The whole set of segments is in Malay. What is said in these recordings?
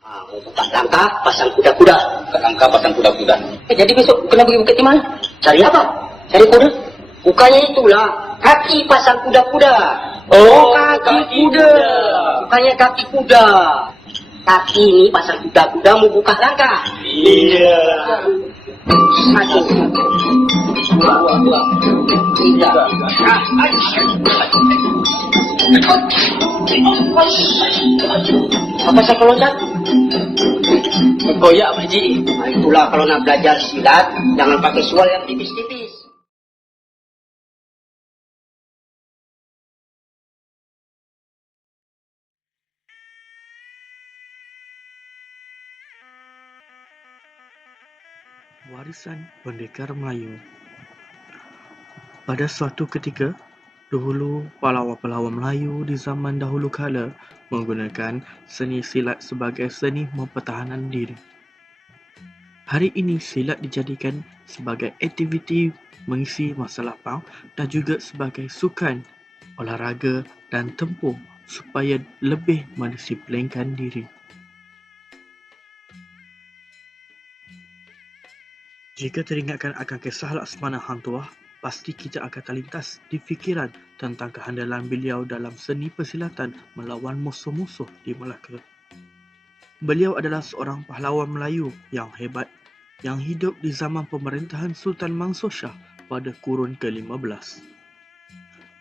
Mau buka langkah, pasang kuda-kuda. Buka langkah pasang kuda-kuda. Jadi besok kena pergi bukit Timah. Cari apa? Cari kuda. Bukannya itulah, kaki pasang kuda-kuda. Oh, kaki kaki kuda. kuda. Bukannya kaki kuda. Kaki ini pasang kuda-kuda mau buka langkah. Iya. Satu, dua, tiga. Apa saya kalau loncat? Goyak Pakcik. Nah, itulah kalau nak belajar silat, jangan pakai sual yang tipis-tipis. Warisan Pendekar Melayu. Pada suatu ketika, dahulu pahlawan-pahlawan Melayu di zaman dahulu kala menggunakan seni silat sebagai seni mempertahankan diri. Hari ini silat dijadikan sebagai aktiviti mengisi masa lapang dan juga sebagai sukan, olahraga dan tempur supaya lebih mendisiplinkan diri. Jika teringatkan akan kisah Laksmana Hang Tuah, pasti kita akan terlintas di fikiran tentang kehandalan beliau dalam seni persilatan melawan musuh-musuh di Melaka. Beliau adalah seorang pahlawan Melayu yang hebat yang hidup di zaman pemerintahan Sultan Mansur Shah pada kurun ke-15.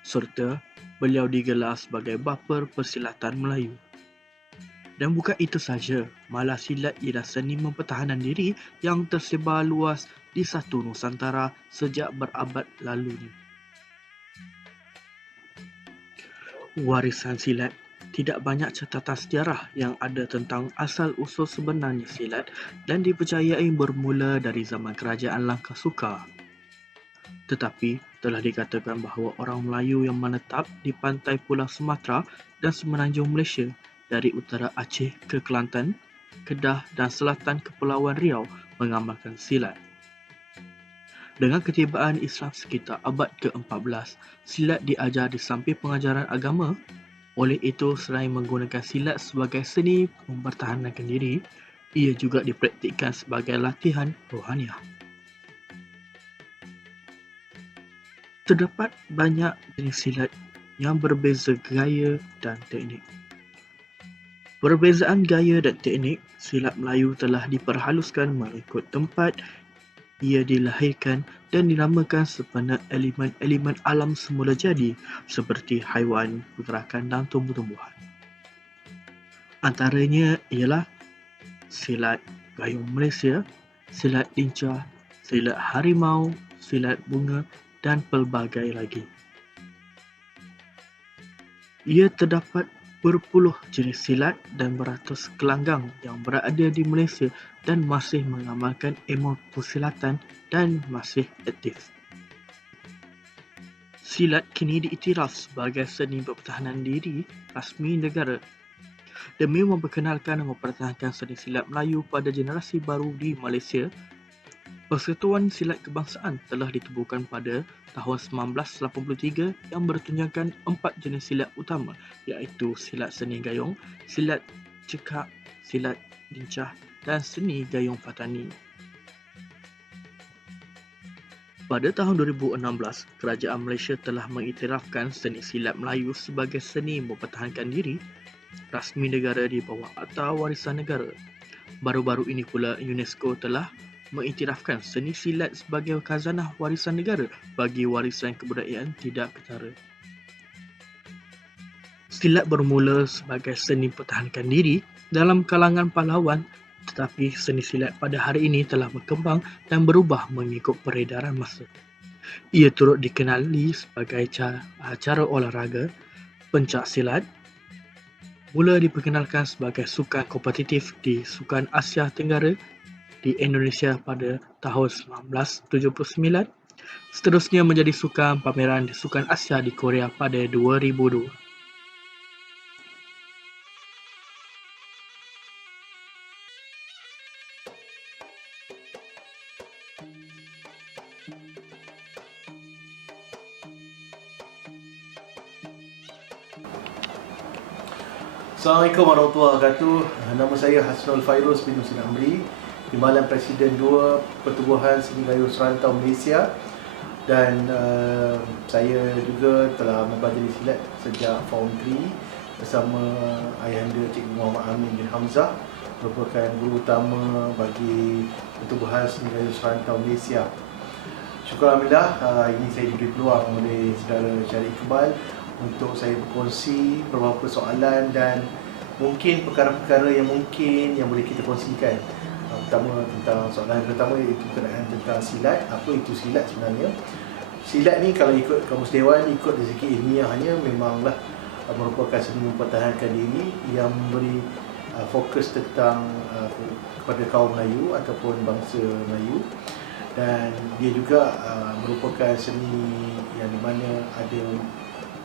Serta beliau digelar sebagai bapa persilatan Melayu. Dan bukan itu saja, malah silat ialah seni mempertahankan diri yang tersebar luas di satu Nusantara sejak berabad lalu ni. Warisan silat. Tidak banyak catatan sejarah yang ada tentang asal-usul sebenarnya silat dan dipercayai bermula dari zaman kerajaan Langkasuka. Tetapi telah dikatakan bahawa orang Melayu yang menetap di pantai Pulau Sumatera dan semenanjung Malaysia dari utara Aceh ke Kelantan, Kedah dan selatan Kepulauan Riau mengamalkan silat. Dengan ketibaan Islam sekitar abad ke-14, silat diajar di samping pengajaran agama. Oleh itu, selain menggunakan silat sebagai seni mempertahankan diri, ia juga dipraktikkan sebagai latihan rohaniah. Terdapat banyak jenis silat yang berbeza gaya dan teknik. Perbezaan gaya dan teknik, silat Melayu telah diperhaluskan mengikut tempat ia dilahirkan dan dinamakan sepenuh elemen-elemen alam semula jadi seperti haiwan, pergerakan dan tumbuh-tumbuhan. Antaranya ialah silat gayung Malaysia, silat lincah, silat harimau, silat bunga dan pelbagai lagi. Ia terdapat berpuluh jenis silat dan beratus kelanggang yang berada di Malaysia dan masih mengamalkan ilmu persilatan dan masih aktif. Silat kini diiktiraf sebagai seni pertahanan diri rasmi negara. Demi memperkenalkan dan mempertahankan seni silat Melayu pada generasi baru di Malaysia, Persatuan Silat Kebangsaan telah ditubuhkan pada tahun 1983 yang bertunjangkan 4 jenis silat utama iaitu silat seni gayung, silat cekak, silat lincah dan seni gayung fatani. Pada tahun 2016, Kerajaan Malaysia telah mengiktirafkan seni silat Melayu sebagai seni mempertahankan diri rasmi negara di bawah Akta Warisan Negara. Baru-baru ini pula UNESCO telah mengiktirafkan seni silat sebagai khazanah warisan negara bagi warisan kebudayaan tidak ketara. Silat bermula sebagai seni pertahankan diri dalam kalangan pahlawan, tetapi seni silat pada hari ini telah berkembang dan berubah mengikut peredaran masa. Ia turut dikenali sebagai cara olahraga, pencak silat, mula diperkenalkan sebagai sukan kompetitif di Sukan Asia Tenggara di Indonesia pada tahun 1979, seterusnya menjadi sukan pameran di Sukan Asia di Korea pada 2002. Assalamualaikum warahmatullahi wabarakatuh. Nama saya Hasnul Fairuz bin Husin Amri, Timbalan Presiden 2 Pertubuhan Seni Gayung Serantau Malaysia, dan saya juga telah mempelajari silat sejak Form 3 bersama ayahanda Cikgu Muhammad Amin bin Hamzah, merupakan guru utama bagi Pertubuhan Seni Gayung Serantau Malaysia. Syukur Alhamdulillah, ini saya diberi peluang oleh saudara Syarif Iqbal untuk saya berkongsi beberapa soalan dan mungkin perkara-perkara yang boleh kita kongsikan. Pertama, tentang soalan pertama iaitu berkenaan tentang silat. Apa itu silat sebenarnya? Silat ni kalau ikut Kamus Dewan, ikut dari segi ilmiahnya, memanglah merupakan seni mempertahankan diri yang memberi fokus tentang kepada kaum Melayu ataupun bangsa Melayu. Dan dia juga merupakan seni yang di mana ada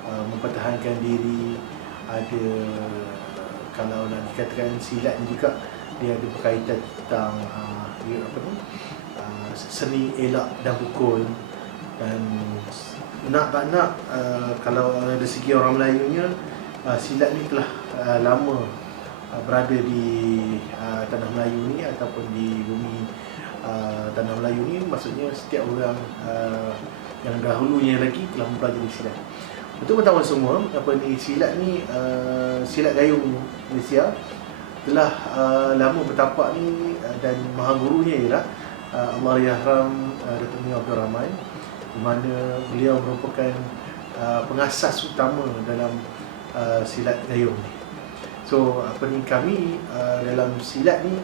mempertahankan diri, ada, kalau nak dikatakan silat ni juga dia ada berkaitan tentang seni elak dan pukul. Dan nak tak nak, kalau dari segi orang Melayunya, silat ni telah lama berada di tanah Melayu ni ataupun di bumi tanah Melayu ni. Maksudnya setiap orang yang dahulunya lagi telah mempelajari silat. Untuk pertama semua, silat ni, silat gayung Malaysia telah lama bertapak ni, dan maha gurunya ialah Allahyarham Datuk Mir Abdul Rahman, di mana beliau merupakan pengasas utama dalam silat gayung ni. So kami dalam silat ni,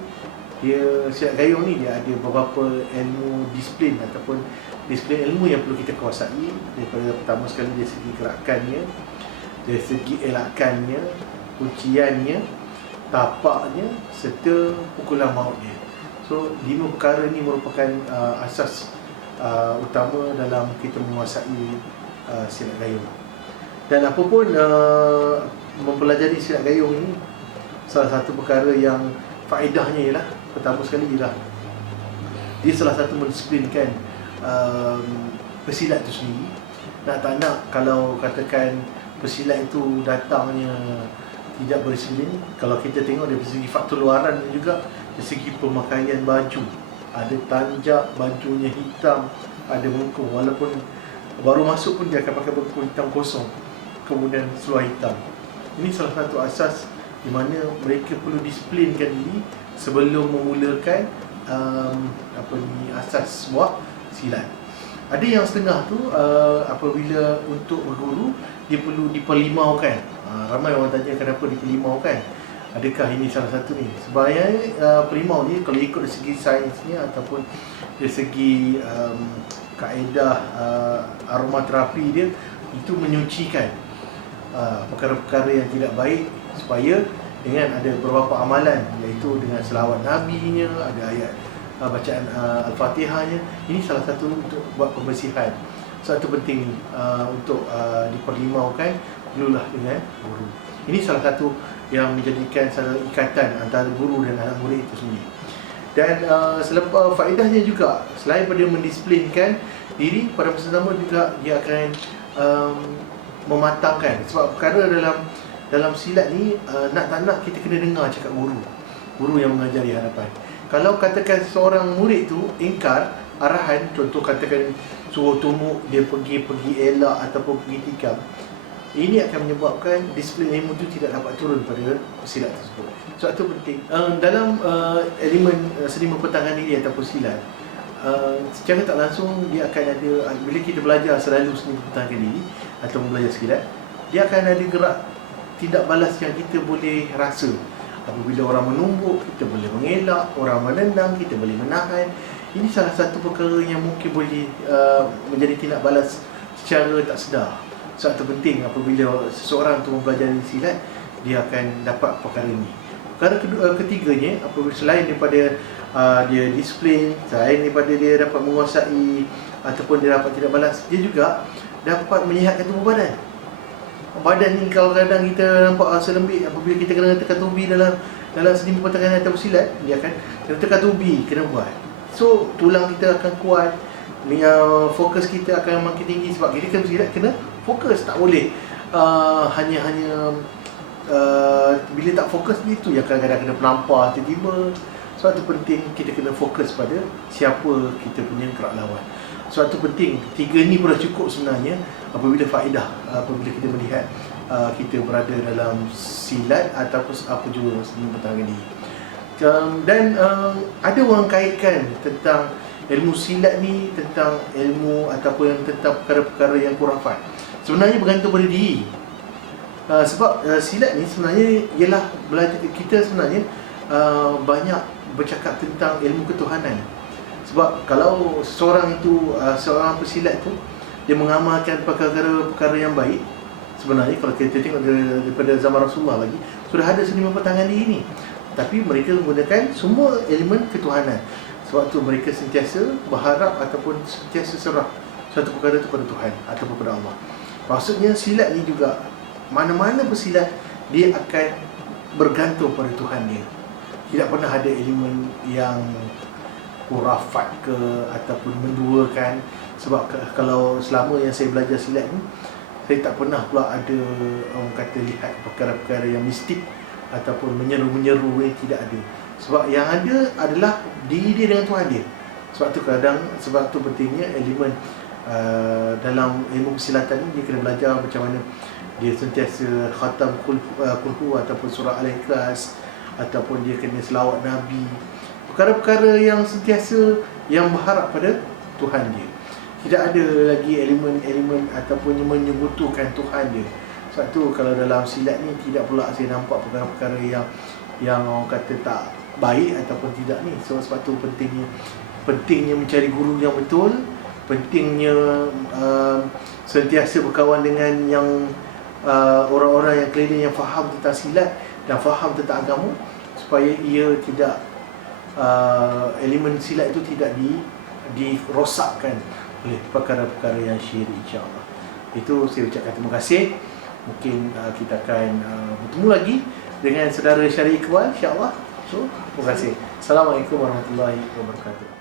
silat gayung ni dia ada beberapa ilmu disiplin ataupun disiplin ilmu yang perlu kita kuasai. Daripada pertama sekali dari segi gerakannya, dari segi elakannya, kunciannya, tapaknya serta pukulan mautnya. So 5 perkara ni merupakan asas utama dalam kita menguasai silat gayung. Dan apapun mempelajari silat gayung ini, salah satu perkara yang faedahnya ialah, pertama sekali ialah dia salah satu mendisiplinkan pesilat itu sendiri. Nak tak nak, kalau katakan pesilat itu datangnya tidak berdisiplin, kalau kita tengok dari segi faktor luaran juga, dari segi pemakaian baju, ada tanjak, bajunya hitam, ada bengkung, walaupun baru masuk pun dia akan pakai bengkung hitam kosong, kemudian seluar hitam. Ini salah satu asas di mana mereka perlu disiplinkan diri sebelum memulakan asas sebuah silat. Ada yang setengah tu apabila untuk berguru dia perlu diperlimaukan. Ramai orang tanya kenapa diperlimaukan. Adakah ini salah satu ni? Sebenarnya perimau ni kalau ikut dari segi sainsnya ataupun dari segi kaedah aromaterapi dia, itu menyucikan perkara-perkara yang tidak baik, supaya dengan ada beberapa amalan, iaitu dengan selawat Nabi-nya, ada ayat bacaan Al-Fatihahnya. Ini salah satu untuk buat pembersihan. Satu penting untuk diperlimaukan perlulah dengan guru. Ini salah satu yang menjadikan salah ikatan antara guru dan anak murid itu sendiri. Dan selepas faedahnya juga, selain pada mendisiplinkan diri, pada masa sama juga dia akan mematangkan. Sebab perkara dalam silat ni, nak tak nak kita kena dengar cakap guru yang mengajari hadapan. Kalau katakan seorang murid tu ingkar arahan, contoh katakan suruh tumuk dia pergi elak ataupun pergi tikam, ini akan menyebabkan disiplin ilmu itu tidak dapat turun pada silat tersebut. Sebab itu penting dalam elemen seni mempertahankan diri ataupun silat, secara tak langsung dia akan ada, bila kita belajar selalu seni mempertahankan diri atau belajar silat, dia akan ada gerak tidak balas yang kita boleh rasa. Apabila orang menumbuk, kita boleh mengelak. Orang menendang, kita boleh menahan. Ini salah satu perkara yang mungkin boleh menjadi tindak balas secara tak sedar. Sebab itu penting apabila seseorang tu mempelajari silat, dia akan dapat perkara ini. Perkara ketiganya, apabila selain daripada dia disiplin, selain daripada dia dapat menguasai ataupun dia dapat tidak balas, dia juga dapat menyihatkan tubuh badan. Badan ni kalau kadang kita nampak selembik, apabila kita kena tekan tubi dalam seni mempertahankan atau silat, dia akan kena tekan tubi, kena buat. So tulang kita akan kuat, fokus kita akan makin tinggi. Sebab kita kena silat, kena fokus, tak boleh hanya bila tak fokus ni tu yang kadang-kadang kena pelampar tiba-tiba. Sebab tu penting kita kena fokus pada siapa kita punya gerak lawan. Sebab tu penting, 3 ni pun dah cukup sebenarnya apabila faedah, apabila kita melihat kita berada dalam silat ataupun apa juga seni pertahanan diri. Dan ada orang kaitkan tentang ilmu silat ni tentang ilmu ataupun yang tentang perkara-perkara yang khurafat. Sebenarnya bergantung pada diri. Sebab silat ni sebenarnya ialah belajar kita sebenarnya banyak bercakap tentang ilmu ketuhanan. Sebab kalau seorang itu seorang pesilat tu dia mengamalkan perkara-perkara yang baik, sebenarnya kalau kita tengok daripada zaman Rasulullah lagi sudah ada seniman pertahanan diri ni. Tapi mereka menggunakan semua elemen ketuhanan. Sebab tu mereka sentiasa berharap ataupun sentiasa serah suatu perkara itu pada Tuhan ataupun kepada Allah. Maksudnya silat ni juga mana-mana pesilat dia akan bergantung pada Tuhan dia. Tidak pernah ada elemen yang khurafat ke ataupun menduakan. Sebab kalau selama yang saya belajar silat ni, saya tak pernah pula ada orang kata lihat perkara-perkara yang mistik ataupun menyeru-menyeru yang tidak ada. Sebab yang ada adalah diri dia dengan Tuhan dia. Sebab tu pentingnya elemen dalam ilmu persilatan ni dia kena belajar macam mana dia sentiasa khatam kulhu ataupun surah Al-Ikhlas, ataupun dia kena selawat Nabi, perkara-perkara yang sentiasa yang berharap pada Tuhan dia. Tidak ada lagi elemen-elemen ataupun yang menyekutukan Tuhan dia. Sebab tu kalau dalam silat ni tidak pula saya nampak perkara-perkara yang orang kata tak baik ataupun tidak ni. Sebab tu pentingnya mencari guru yang betul, pentingnya sentiasa berkawan dengan yang orang-orang yang keliling yang faham tentang silat dan faham tentang agama, supaya ia tidak elemen silat itu tidak dirosakkan oleh perkara-perkara yang syirik, insya-Allah. Itu saya ucapkan terima kasih. Mungkin kita akan bertemu lagi dengan saudara Syarif Iqbal, insya-Allah. So, terima kasih. Assalamualaikum warahmatullahi wabarakatuh.